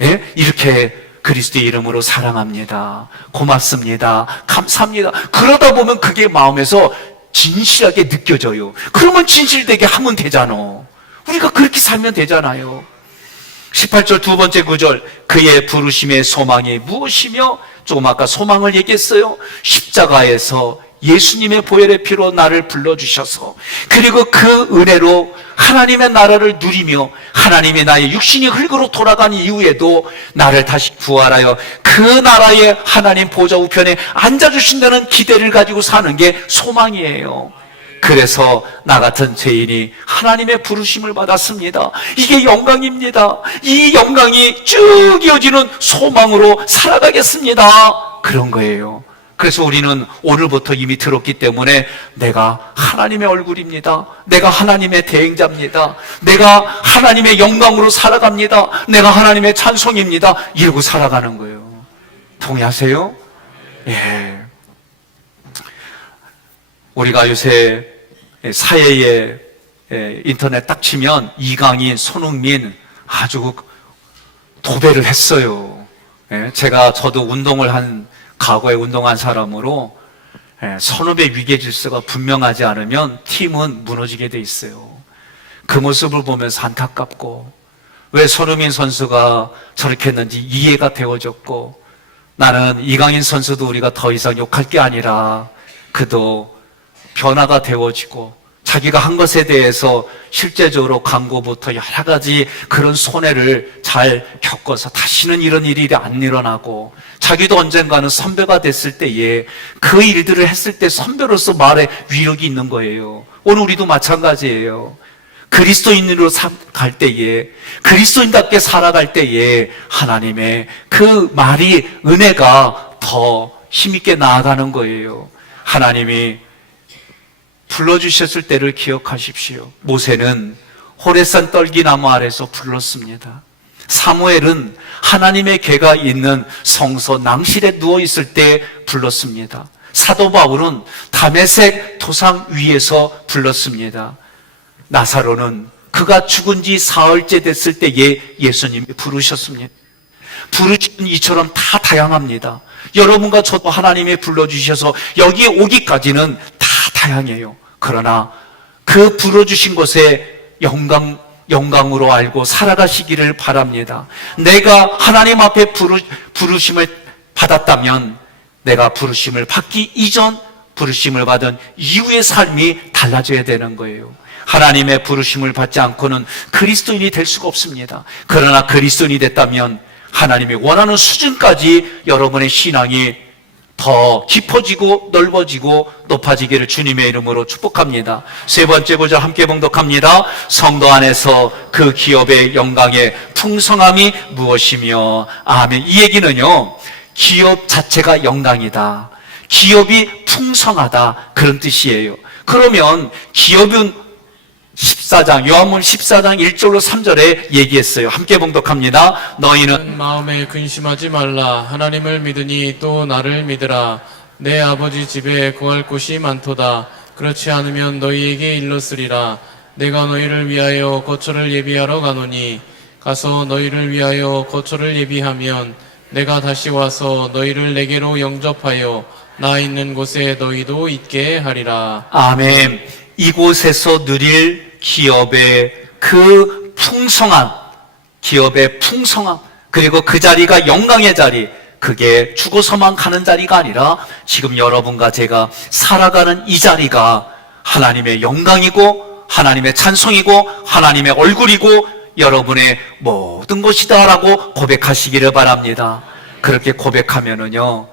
예? 이렇게 그리스도의 이름으로 사랑합니다. 고맙습니다. 감사합니다. 그러다 보면 그게 마음에서 진실하게 느껴져요. 그러면 진실되게 하면 되잖아. 우리가 그렇게 살면 되잖아요. 18절 두 번째 구절, 그의 부르심의 소망이 무엇이며, 조금 아까 소망을 얘기했어요. 십자가에서 예수님의 보혈의 피로 나를 불러주셔서, 그리고 그 은혜로 하나님의 나라를 누리며 하나님이 나의 육신이 흙으로 돌아간 이후에도 나를 다시 부활하여 그 나라의 하나님 보좌 우편에 앉아주신다는 기대를 가지고 사는 게 소망이에요. 그래서 나 같은 죄인이 하나님의 부르심을 받았습니다. 이게 영광입니다. 이 영광이 쭉 이어지는 소망으로 살아가겠습니다. 그런 거예요. 그래서 우리는 오늘부터 이미 들었기 때문에 내가 하나님의 얼굴입니다. 내가 하나님의 대행자입니다. 내가 하나님의 영광으로 살아갑니다. 내가 하나님의 찬송입니다. 이러고 살아가는 거예요. 동의하세요? 예. 우리가 요새 사회에 인터넷 딱 치면 이강인, 손흥민 아주 도배를 했어요. 저도 과거에 운동한 사람으로 선후배 위계 질서가 분명하지 않으면 팀은 무너지게 돼 있어요. 그 모습을 보면서 안타깝고, 왜 손흥민 선수가 저렇게 했는지 이해가 되어졌고, 나는 이강인 선수도 우리가 더 이상 욕할 게 아니라 그도 변화가 되어지고 자기가 한 것에 대해서 실제적으로 광고부터 여러 가지 그런 손해를 잘 겪어서 다시는 이런 일이 안 일어나고, 자기도 언젠가는 선배가 됐을 때에 그 일들을 했을 때 선배로서 말에 위력이 있는 거예요. 오늘 우리도 마찬가지예요. 그리스도인으로 갈 때에, 그리스도인답게 살아갈 때에 하나님의 그 말이, 은혜가 더 힘있게 나아가는 거예요. 하나님이 불러주셨을 때를 기억하십시오. 모세는 호레산 떨기나무 아래서 불렀습니다. 사무엘은 하나님의 계가 있는 성소 낭실에 누워있을 때 불렀습니다. 사도 바울은 다메섹 도상 위에서 불렀습니다. 나사로는 그가 죽은 지 사흘째 됐을 때에 예수님이 부르셨습니다. 부르시는 이처럼 다 다양합니다. 여러분과 저도 하나님이 불러주셔서 여기에 오기까지는 다 다양해요. 그러나 그 불러주신 것에 영광으로 알고 살아가시기를 바랍니다. 내가 하나님 앞에 부르심을 받았다면 내가 부르심을 받기 이전, 부르심을 받은 이후의 삶이 달라져야 되는 거예요. 하나님의 부르심을 받지 않고는 그리스도인이 될 수가 없습니다. 그러나 그리스도인이 됐다면 하나님이 원하는 수준까지 여러분의 신앙이 더 깊어지고 넓어지고 높아지기를 주님의 이름으로 축복합니다. 세 번째 구절 함께 봉독합니다. 성도 안에서 그 기업의 영광의 풍성함이 무엇이며. 아멘. 이 얘기는요, 기업 자체가 영광이다, 기업이 풍성하다, 그런 뜻이에요. 그러면 기업은 14장, 요한복음 14장 1절로 3절에 얘기했어요. 함께 봉독합니다. 너희는 마음에 근심하지 말라. 하나님을 믿으니 또 나를 믿으라. 내 아버지 집에 거할 곳이 많도다. 그렇지 않으면 너희에게 일렀으리라. 내가 너희를 위하여 거처를 예비하러 가노니 가서 너희를 위하여 거처를 예비하면 내가 다시 와서 너희를 내게로 영접하여 나 있는 곳에 너희도 있게 하리라. 아멘. 이곳에서 누릴 기업의 그 풍성함, 기업의 풍성함, 그리고 그 자리가 영광의 자리, 그게 죽어서만 가는 자리가 아니라 지금 여러분과 제가 살아가는 이 자리가 하나님의 영광이고 하나님의 찬송이고 하나님의 얼굴이고 여러분의 모든 것이다라고 고백하시기를 바랍니다. 그렇게 고백하면은요,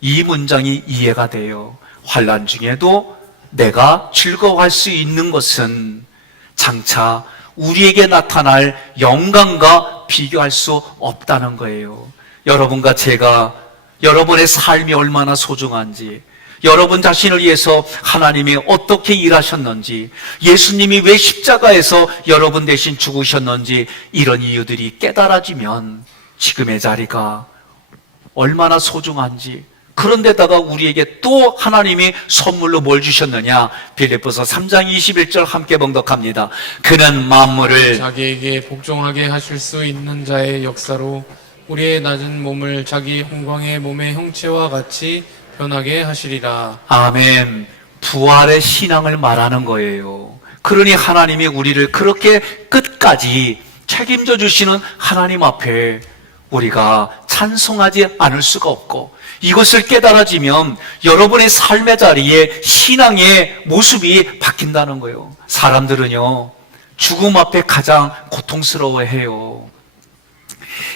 이 문장이 이해가 돼요. 환난 중에도 내가 즐거워할 수 있는 것은 장차 우리에게 나타날 영광과 비교할 수 없다는 거예요. 여러분과 제가 여러분의 삶이 얼마나 소중한지, 여러분 자신을 위해서 하나님이 어떻게 일하셨는지, 예수님이 왜 십자가에서 여러분 대신 죽으셨는지, 이런 이유들이 깨달아지면 지금의 자리가 얼마나 소중한지, 그런데다가 우리에게 또 하나님이 선물로 뭘 주셨느냐? 빌립보서 3장 21절 함께 봉독합니다. 그는 만물을 자기에게 복종하게 하실 수 있는 자의 역사로 우리의 낮은 몸을 자기 영광의 몸의 형체와 같이 변하게 하시리라. 아멘. 부활의 신앙을 말하는 거예요. 그러니 하나님이 우리를 그렇게 끝까지 책임져 주시는 하나님 앞에 우리가 찬송하지 않을 수가 없고, 이것을 깨달아지면 여러분의 삶의 자리에 신앙의 모습이 바뀐다는 거예요. 사람들은요, 죽음 앞에 가장 고통스러워해요.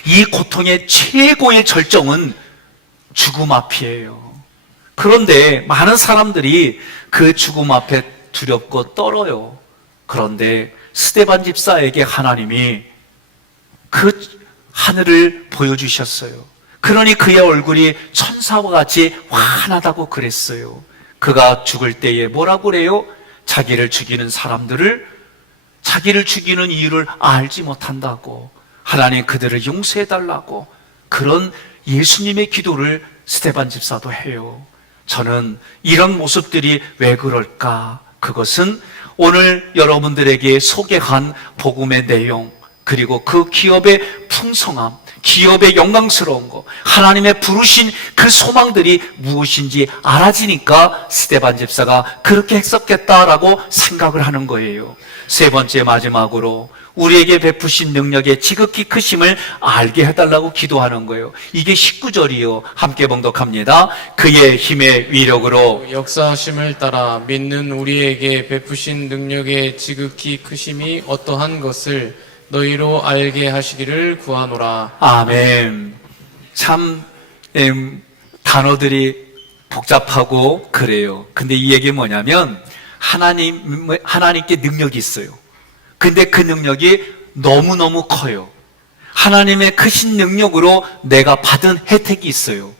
이 고통의 최고의 절정은 죽음 앞이에요. 그런데 많은 사람들이 그 죽음 앞에 두렵고 떨어요. 그런데 스데반 집사에게 하나님이 그 하늘을 보여주셨어요. 그러니 그의 얼굴이 천사와 같이 환하다고 그랬어요. 그가 죽을 때에 뭐라고 그래요? 자기를 죽이는 사람들을, 자기를 죽이는 이유를 알지 못한다고, 하나님 그들을 용서해달라고, 그런 예수님의 기도를 스데반 집사도 해요. 저는 이런 모습들이 왜 그럴까? 그것은 오늘 여러분들에게 소개한 복음의 내용, 그리고 그 기업의 풍성함, 기업의 영광스러운 것, 하나님의 부르신 그 소망들이 무엇인지 알아지니까 스데반 집사가 그렇게 했었겠다라고 생각을 하는 거예요. 세 번째, 마지막으로 우리에게 베푸신 능력의 지극히 크심을 알게 해달라고 기도하는 거예요. 이게 19절이요. 함께 봉독합니다. 그의 힘의 위력으로 역사하심을 따라 믿는 우리에게 베푸신 능력의 지극히 크심이 어떠한 것을 너희로 알게 하시기를 구하노라. 아멘. 참 단어들이 복잡하고 그래요. 근데 이 얘기 뭐냐면 하나님께 능력이 있어요. 근데 그 능력이 너무너무 커요. 하나님의 크신 능력으로 내가 받은 혜택이 있어요.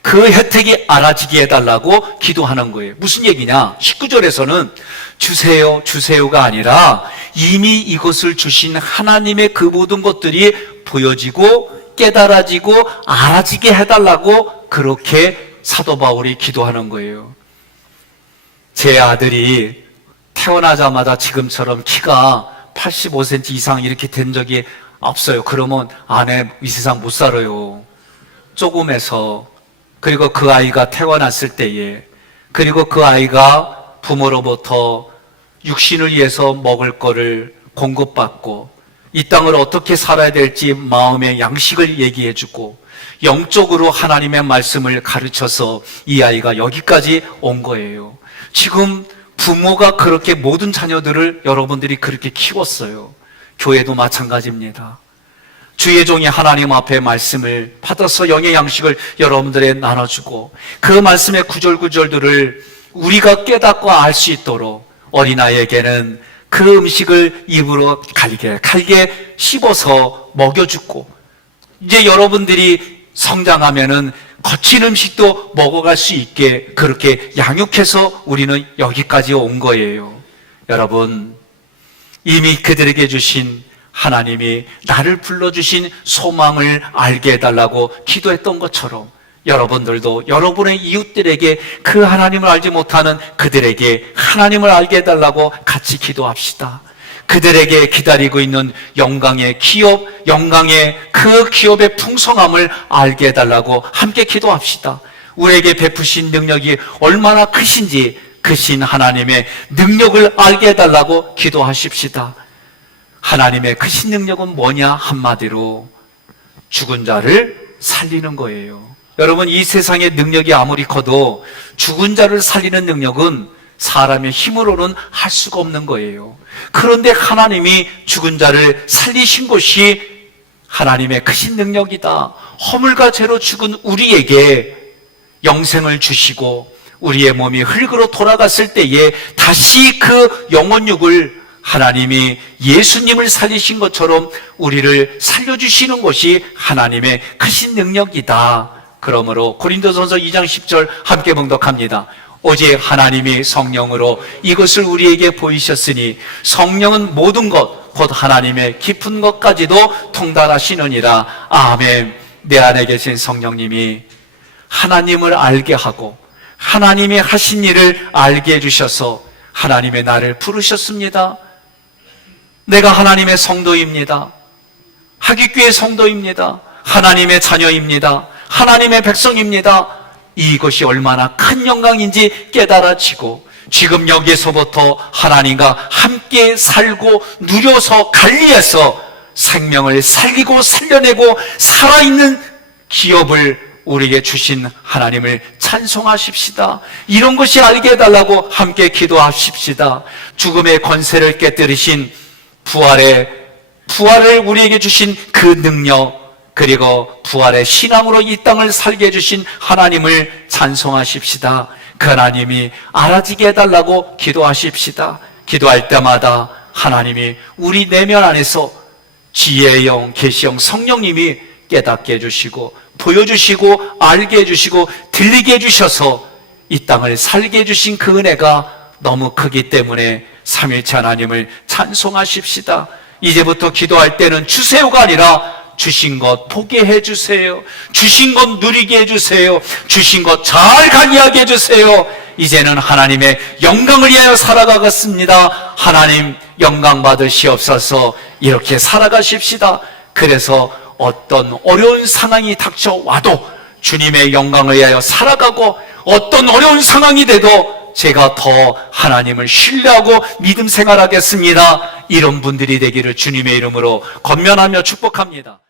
그 혜택이 알아지게 해달라고 기도하는 거예요. 무슨 얘기냐? 19절에서는 주세요, 주세요가 아니라 이미 이것을 주신 하나님의 그 모든 것들이 보여지고 깨달아지고 알아지게 해달라고 그렇게 사도 바울이 기도하는 거예요. 제 아들이 태어나자마자 지금처럼 키가 85cm 이상 이렇게 된 적이 없어요. 그러면 아내 이 세상 못 살아요. 조금해서. 그리고 그 아이가 태어났을 때에, 그리고 그 아이가 부모로부터 육신을 위해서 먹을 거를 공급받고 이 땅을 어떻게 살아야 될지 마음의 양식을 얘기해주고 영적으로 하나님의 말씀을 가르쳐서 이 아이가 여기까지 온 거예요. 지금 부모가 그렇게 모든 자녀들을 여러분들이 그렇게 키웠어요. 교회도 마찬가지입니다. 주의 종이 하나님 앞에 말씀을 받아서 영의 양식을 여러분들에 나눠주고 그 말씀의 구절구절들을 우리가 깨닫고 알 수 있도록 어린아이에게는 그 음식을 입으로 갈게 씹어서 먹여주고 이제 여러분들이 성장하면은 거친 음식도 먹어갈 수 있게 그렇게 양육해서 우리는 여기까지 온 거예요. 여러분, 이미 그들에게 주신 하나님이 나를 불러주신 소망을 알게 해달라고 기도했던 것처럼 여러분들도 여러분의 이웃들에게 그 하나님을 알지 못하는 그들에게 하나님을 알게 해달라고 같이 기도합시다. 그들에게 기다리고 있는 영광의 기업, 영광의 그 기업의 풍성함을 알게 해달라고 함께 기도합시다. 우리에게 베푸신 능력이 얼마나 크신지 크신 하나님의 능력을 알게 해달라고 기도하십시다. 하나님의 크신 능력은 뭐냐? 한마디로 죽은 자를 살리는 거예요. 여러분, 이 세상의 능력이 아무리 커도 죽은 자를 살리는 능력은 사람의 힘으로는 할 수가 없는 거예요. 그런데 하나님이 죽은 자를 살리신 것이 하나님의 크신 능력이다. 허물과 죄로 죽은 우리에게 영생을 주시고 우리의 몸이 흙으로 돌아갔을 때에 다시 그 영혼육을 하나님이 예수님을 살리신 것처럼 우리를 살려주시는 것이 하나님의 크신 능력이다. 그러므로 고린도전서 2장 10절 함께 봉독합니다. 오직 하나님이 성령으로 이것을 우리에게 보이셨으니 성령은 모든 것 곧 하나님의 깊은 것까지도 통달하시느니라. 아멘. 내 안에 계신 성령님이 하나님을 알게 하고 하나님이 하신 일을 알게 해주셔서 하나님의 나를 부르셨습니다. 내가 하나님의 성도입니다. 하깃교회 성도입니다. 하나님의 자녀입니다. 하나님의 백성입니다. 이것이 얼마나 큰 영광인지 깨달아지고 지금 여기에서부터 하나님과 함께 살고 누려서 관리해서 생명을 살리고 살려내고 살아있는 기업을 우리에게 주신 하나님을 찬송하십시다. 이런 것이 알게 해달라고 함께 기도하십시다. 죽음의 권세를 깨뜨리신 부활을 우리에게 주신 그 능력, 그리고 부활의 신앙으로 이 땅을 살게 해주신 하나님을 찬송하십시다. 그 하나님이 알아지게 해달라고 기도하십시다. 기도할 때마다 하나님이 우리 내면 안에서 지혜의 영, 계시영 성령님이 깨닫게 해주시고 보여주시고 알게 해주시고 들리게 해주셔서 이 땅을 살게 해주신 그 은혜가 너무 크기 때문에 삼위일체 하나님을 찬송하십시다. 이제부터 기도할 때는 주세요가 아니라 주신 것 보게 해주세요. 주신 것 누리게 해주세요. 주신 것 잘 관리하게 해주세요. 이제는 하나님의 영광을 위하여 살아가겠습니다. 하나님 영광 받으시옵소서. 이렇게 살아가십시다. 그래서 어떤 어려운 상황이 닥쳐와도 주님의 영광을 위하여 살아가고 어떤 어려운 상황이 돼도 제가 더 하나님을 신뢰하고 믿음 생활하겠습니다. 이런 분들이 되기를 주님의 이름으로 권면하며 축복합니다.